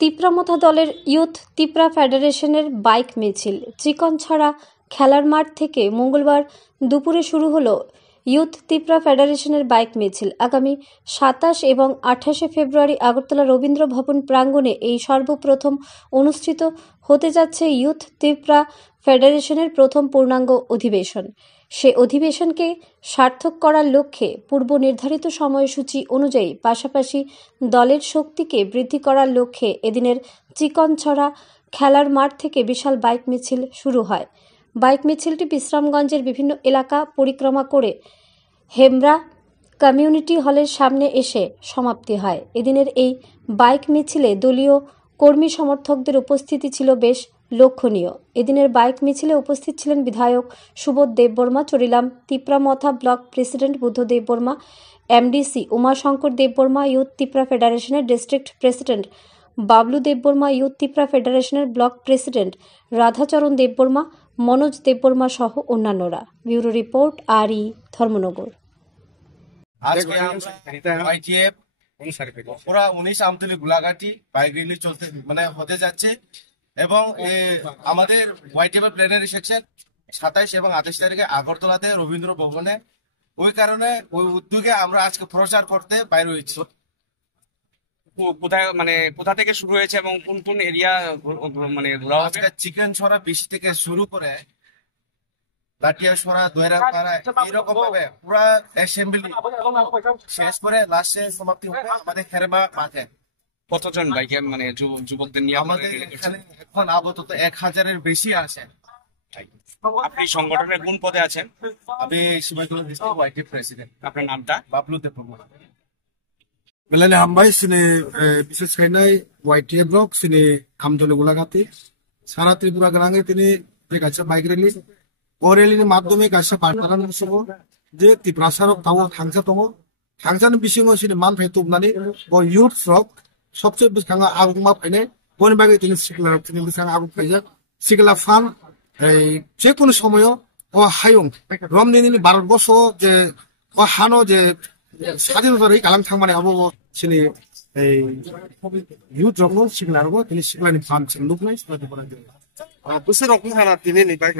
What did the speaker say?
তিপ্রামথা দলের ইয়ুথ তিপ্রা ফেডারেশনের বাইক মিছিল চিকনছড়া খেলার মাঠ থেকে মঙ্গলবার দুপুরে শুরু হলো ইয়ুথ তিপ্রা ফেডারেশনের বাইক মিছিল। আগামী ২৭ এবং ২৮ ফেব্রুয়ারি আগরতলা রবীন্দ্র ভবন প্রাঙ্গণে এই সর্বপ্রথম অনুষ্ঠিত হতে যাচ্ছে ইয়ুথ তিপ্রা ফেডারেশনের প্রথম পূর্ণাঙ্গ অধিবেশন। সে অধিবেশনকে সার্থক করার লক্ষ্যে পূর্ব নির্ধারিত সময়সূচি অনুযায়ী পাশাপাশি দলের শক্তিকে বৃদ্ধি করার লক্ষ্যে এদিনের চিকনছড়া খেলার মাঠ থেকে বিশাল বাইক মিছিল শুরু হয়। বাইক মিছিলটি বিশ্রামগঞ্জের বিভিন্ন এলাকা পরিক্রমা করে হেমরা কমিউনিটি হলের সামনে এসে সমাপ্তি হয়। এদিনের এই বাইক মিছিলে দলীয় কর্মী সমর্থকদের উপস্থিতি ছিল বেশ লক্ষণীয়। এদিনের বাইক মিছিলে উপস্থিত ছিলেন বিধায়ক Subodh Debbarma, Charilam Tipra Motha block president Buddha Debbarma, MDC Umashankar Debbarma, youth Tipra ফেডারেশনের district president Bablu Debbarma, youth Tipra ফেডারেশনের ব্লক প্রেসিডেন্ট রাধাচরণ দেববর্মা, মনোজ দেববর্মা সহ অন্যান্যরা। Bureau report RE Dharmanagar. আজকে আমরা YTF পুরা 19 আমতলী গোলাঘাটি বাইক র্যালি চলতে হতে যাচ্ছে এবং আমাদের YTF এর প্লেনারি সেকশন 27 এবং 28 তারিখে আগরতলাতে রবীন্দ্র ভবনে, ওই কারণে ওই উদ্যোগে আমরা আজকে প্রচার করতে বাইরে হয়েছি। কোথায় কোথা থেকে শুরু হয়েছে এবং কোন কোন এরিয়া ঘোরা হচ্ছে? চিকনছড়া বেশি থেকে শুরু করে লাঠিয়াছড়া, দৈরাপাড়া এরকম ভাবে পুরা অ্যাসেম্বলি শেষ করে লাস্টে সমাপ্তি হবে আমাদের খেরমা মাঠে। কতজন বাইকে যুবকদের নিয়ে আমাদের এখানে এখন আপাতত 1000-এর বেশি আছে। আপনি সংগঠনের কোন পদে আছেন? আমি সীমান্তল ডিস্ট্রিক্ট YTF প্রেসিডেন্ট। আপনার নামটা? Bablu Debbarma. Belane hambai sini bises kainai YTF blok sini kamjone Golaghati সারা ত্রিপুরা গ্রামে তিনি কাছে বাইক র্যালি ও র্যালির মাধ্যমে কাছে পাঠানো সব যে ত্রিপ্রাসারক তাও থাংসা দङ থাংসাनि बिसिङाव sini मान फेतुबनानै ब इयुथ फ्रक सबसे बिसाङा आगुमा फायनाय बनि बागै তিনি सिगला তিনি बिसाङा आगु फायजा सिगला फान এই যে কোনো সময় ও হায়ং রমদিনী ভারতবর্ষ যে ও হানো যে স্বাধীনতার এই কালাম থাকমানে আবো সিনি এই ইউথ রকম সিগলা রকম তিনি সিগলানি ফান লুক নাই সিগলানি পড়া যায় বুঝে রকম হানা তিনি নি বাইক